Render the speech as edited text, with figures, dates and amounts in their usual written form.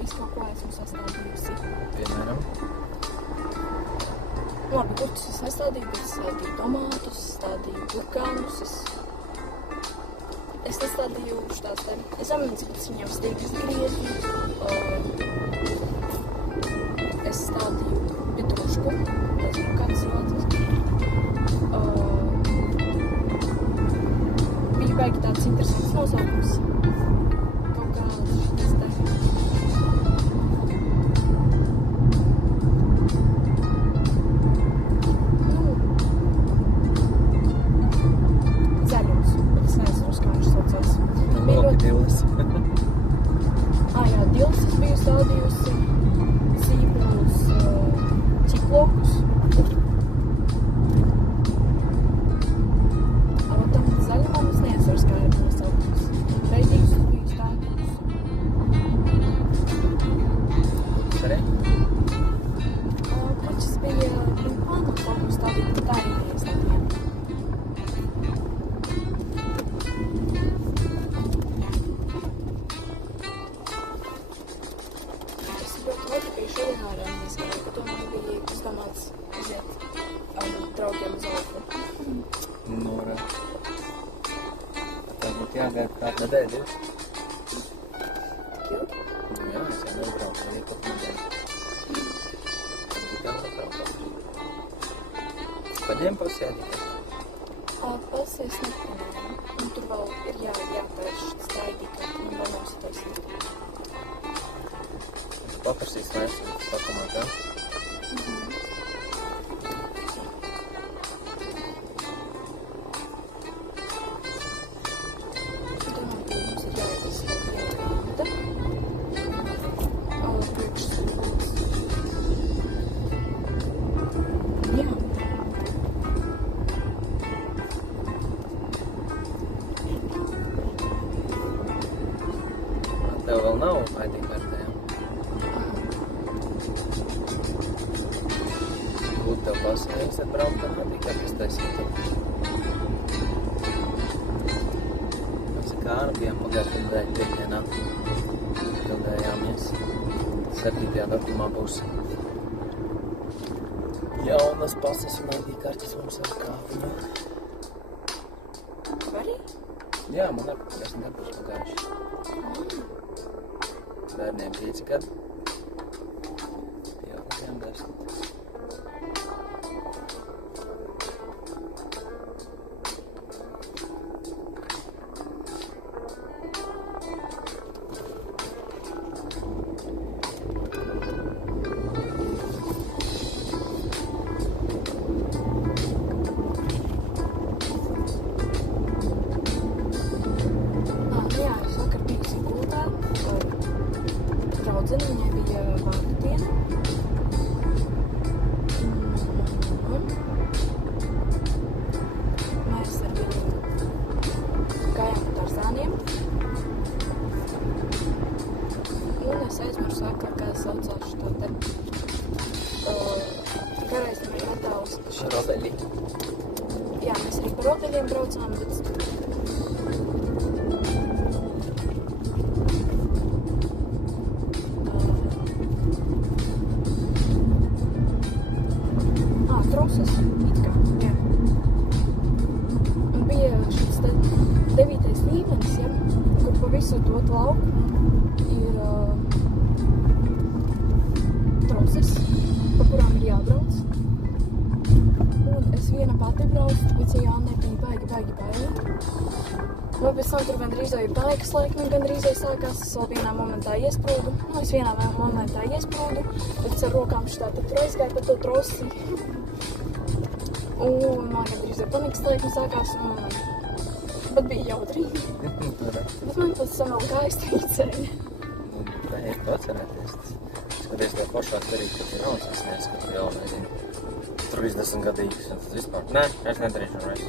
visu kaut ko esmu sastādījusi. Piemēram? Labi, gurķus es nestādīju, bet es stādīju tomātus, stādīju burkānus, es nestādīju šitās te zemenes, bet viņiem stīgas grieži. Es stādīju pitrušku, nezinu, kāds ir latviski. Bija baigi tāds interesants nosaukums. Kaut kā šitas te. Zaļums, bet es nezinu, kā viņš saucās. Loki dilis. Jā, dilis es biju stādījusi. Sīpulus, ķiplokus. Tam zaļumam es neatceros, kā ir nosaukums. Reidīgus es biju stādījusi. Arī? Pačas bija plānot kaut ko stādīt, bet tā arī neiestādījām. Es ļoti labi biju šodien ārā un izgāju, ka tomēr bija izdomāts iziet draugiem uz Alfu. Nu, re. Tā būtu jāgaida kādu nedēļu, divas. Tik ilgi? Nu jā, es jau nebraucu, arī pat nedēļu. Tad būtu jābrauc. Paņēma pasēdīt? Palsies nepaņēmu. Un tur vēl ir jāpērš staigīt, ka viņam vēl nav sataisīt. Tu paprasīs nesu, pakomāt, jā? Domāju, ka mums ir jāizslēg grāmata. Priekšsūdības. Jā. Tev vēl nav ID kartē, jā? Būtu tev pasēdīs, tad braukt ar ID kartes taisīt. Mēs ar Kāru bijām pagājušajā nedēļu piekdienā. Pildējāmies. 7. datumā būs jaunas pases un ID kartes mums ar Kāru. Arī? Jā, man ar 10 gadu būs pagājuši. Bērniem 5 gadi. Pieaugušajiem 10. Jā, es vakar bijusi gultā. Draudzene, viņai bija vārdu diena. Un mēs ar viņu gājām ar zāniem. Un es aizmirsu vakar, kā saucās šitā te. Garais man ir attēls. Rodeļi. Jā, mēs arī par rodeļiem braucām, bet troses, it kā, jā. Un bija šis te 9. līmenis, ja, kur pa visu dot laukumu ir troses, pa kurām ir jābrauc. Un es viena pati braucu, tāpēc Jānai bija baigi baili. Vai pēc tam tur gandrīzai baigas laika, man gandrīzai sākās, es vēl vienā momentā iesprūdu. Nu, es vienā momentā iesprūdu, bet es ar rokām šitā te tur aizgāju pa to trosi. Un man gandrīzai panikas laika sākās, bet bija jautri. Bet man tas samēl kājas trīcēja. Nē, ir to atcerēties. Skaties, tev pašās darīt, ka ir jauns, es neskatu jau, nezinu, 30 gadīgs, un tad vispār, nē, es nedarīšu reiz.